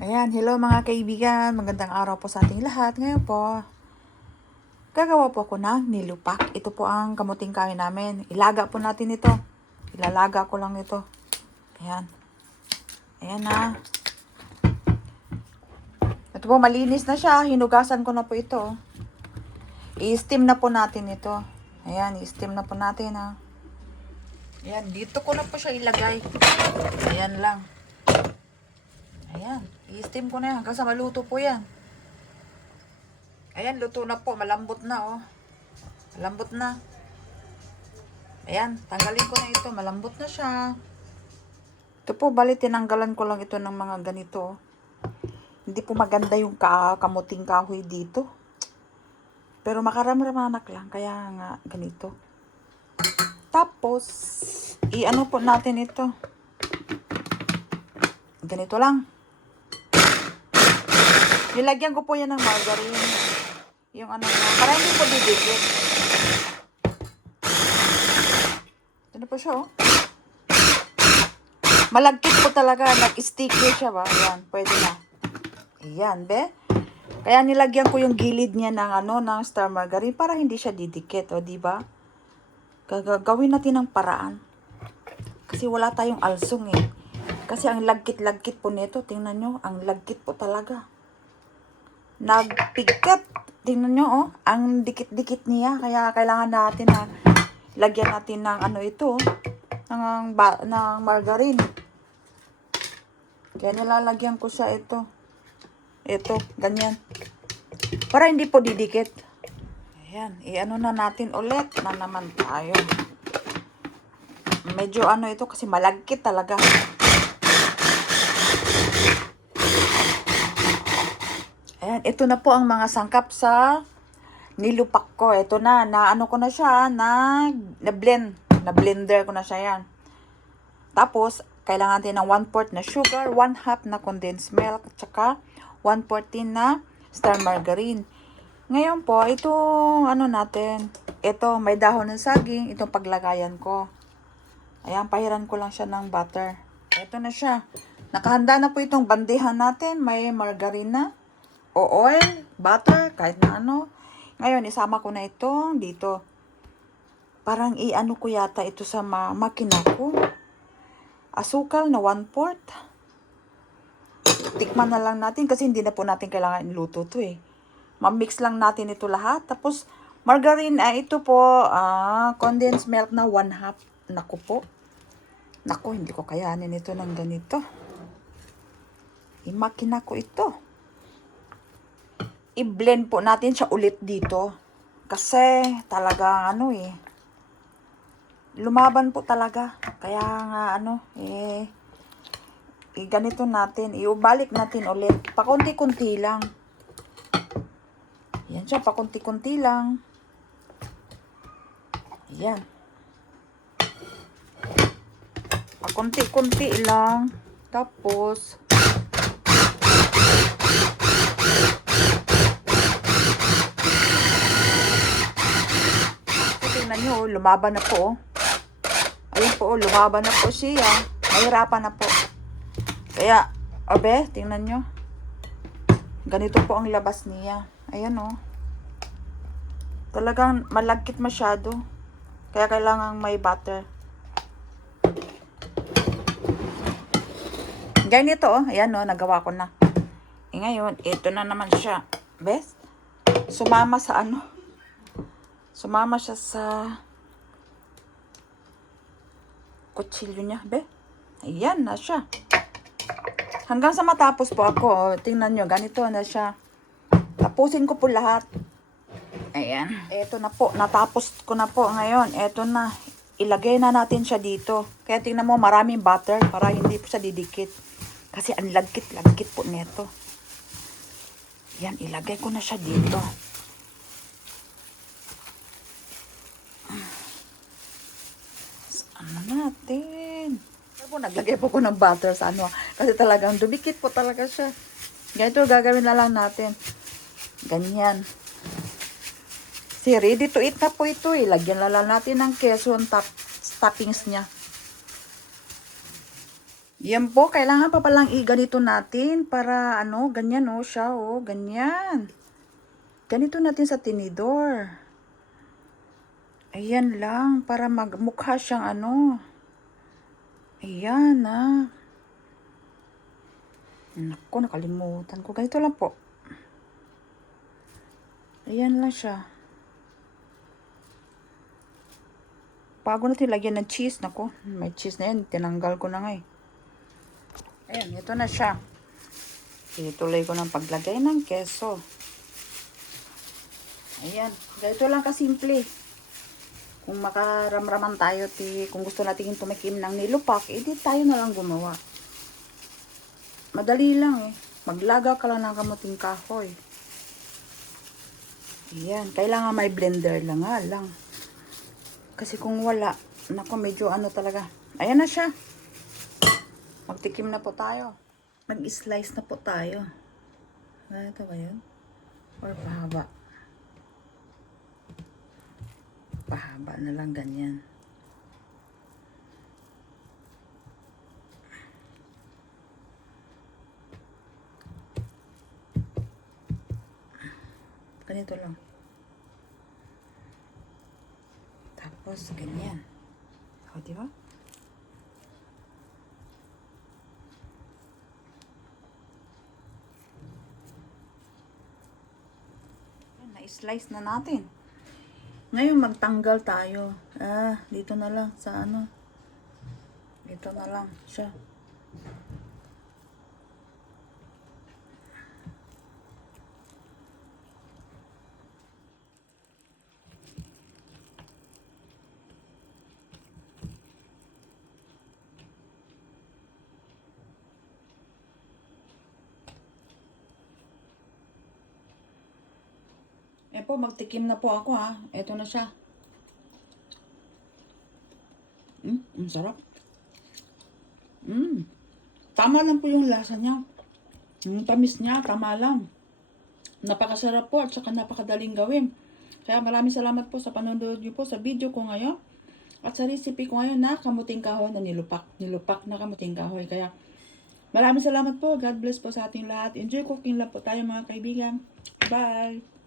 Ayan, hello mga kaibigan. Magandang araw po sa ating lahat. Ngayon po, gagawa po ako ng nilupak. Ito po ang kamuting kahoy namin. Ilaga po natin ito. Ilalaga ko lang ito. Ayan. Ayan na. Ito po, malinis na siya. Hinugasan ko na po ito. I-steam na po natin ito. Ayan, i-steam na po natin ha. Ayan, dito ko na po siya ilagay. Ayan lang. Ayan, i-steam ko na yan hanggang sa maluto po yan. Ayan, luto na po. Malambot na, oh. Malambot na. Ayan, tanggalin ko na ito. Malambot na siya. Ito po, bali, tinanggalan ko lang ito ng mga ganito. Hindi po maganda yung kamuting kahoy dito. Pero makaramramanak lang. Kaya nga, ganito. Tapos, i-ano po natin ito. Ganito lang. Nilagyan ko po yan ng margarine. Yung ano na, para hindi po didikit. Ano po siya, oh. Malagkit po talaga. Nag-sticky siya ba? Ayan, pwede na. Ayan, be. Kaya nilagyan ko yung gilid niya ng ng star margarine para hindi siya didikit, o, diba? Gagawin natin ng paraan. Kasi wala tayong alsong, eh. Kasi ang lagkit-lagkit po nito, tingnan nyo, ang lagkit po talaga. Nagpigkat. Tingnan nyo, oh. Ang dikit-dikit niya. Kaya kailangan natin na lagyan natin ng ito, ng margarine. Kaya nilalagyan ko siya ito. Ito, ganyan. Para hindi po didikit. Ayan, i-ano na natin ulit na naman tayo. Medyo ito kasi malagkit talaga. Ayan, ito na po ang mga sangkap sa nilupak ko. Ito na ko na siya, na-blend. Na-blender ko na siya yan. Tapos, kailangan din ng 1/4 na sugar, 1/2 na condensed milk, at saka 1/4 din na star margarine. Ngayon po, itong natin, ito may dahon ng saging, itong paglagayan ko. Ayan, pahiran ko lang siya ng butter. Ito na siya. Nakahanda na po itong bandehan natin. May margarine na, o oil, butter, kahit na ano. Ngayon, isama ko na ito dito. Parang ko yata ito sa makina ko. Asukal na 1/4. Tikman na lang natin kasi hindi na po natin kailangan iluto to, eh. Ma-mix lang natin ito lahat. Tapos, margarine, ito po, condensed milk na 1/2. Naku po. Naku, hindi ko kayanin ito ng ganito. Imakina ko ito. I-blend po natin siya ulit dito. Kasi, talaga, lumaban po talaga. Kaya nga, ganito natin. Iubalik natin ulit. Pakunti-kunti lang. Yan siya, pakunti-kunti lang. Yan. Pakunti-kunti lang. Tapos, tingnan nyo, lumaban na po. Ayun po, lumaban na po siya. Mahirapan na po. Kaya, tingnan nyo. Ganito po ang labas niya. Ayan, oh. Talagang malagkit masyado. Kaya kailangan may butter. Ganito, oh. Ayan, oh. Nagawa ko na. Ngayon, ito na naman siya. Best? Sumama sa Sumama siya sa kutsilyo niya, be. Ayan na siya. Hanggang sa matapos po ako, oh. Tingnan nyo, ganito na siya. Tapusin ko po lahat. Ayan. Ito na po. Natapos ko na po ngayon. Ito na. Ilagay na natin siya dito. Kaya tingnan mo, maraming butter para hindi po siya didikit. Kasi ang lagkit-lagkit po nito. Yan, ilagay ko na siya dito. Natin. Naglagay po ko ng butter sa kasi talagang dumikit po talaga siya. Ganito gagawin na lang natin. Ganyan. Si ready to eat na po ito, eh. Lagyan na lang natin ng queso toppings niya. Yan po, kailangan pa palang i-ganito natin para ano, ganyan oh, siya oh, ganyan. Ganito natin sa tinidor. Ayan lang, para magmukha siyang ano. Ayan ah. Naku, nakalimutan ko. Ganito lang po. Ayan lang siya. Bago natin lagyan ng cheese, naku, may cheese na yan, tinanggal ko na nga eh. Ayan, ito na siya. Ituloy ko ng paglagay ng keso. Ayan, ganito lang kasimple. Kung makaramraman tayo, kung gusto natin tumikim ng nilupak, edi tayo na lang gumawa. Madali lang eh. Maglaga ka lang ng kamuting kahoy. Ayan, kailangan may blender lang nga lang. Kasi kung wala, naku, medyo ano talaga. Ayan na siya. Magtikim na po tayo. Mag-slice na po tayo. Ito ba yun? Or pahaba? Pahaba na lang ganyan. Ganito lang. Tapos ganyan. O, di ba? Na-slice na natin. Ngayon magtanggal tayo. Dito na lang sa ano. Dito na lang siya. Po, magtikim na po ako ha. Ito na siya. Ang sarap. Tama lang po yung lasa niya. Yung tamis niya, tama lang. Napakasarap po at saka napakadaling gawin. Kaya maraming salamat po sa panonood niyo po sa video ko ngayon. At sa recipe ko ngayon na kamuting kahoy na nilupak. Nilupak na kamuting kahoy. Kaya maraming salamat po. God bless po sa ating lahat. Enjoy cooking lang po tayo mga kaibigan. Bye!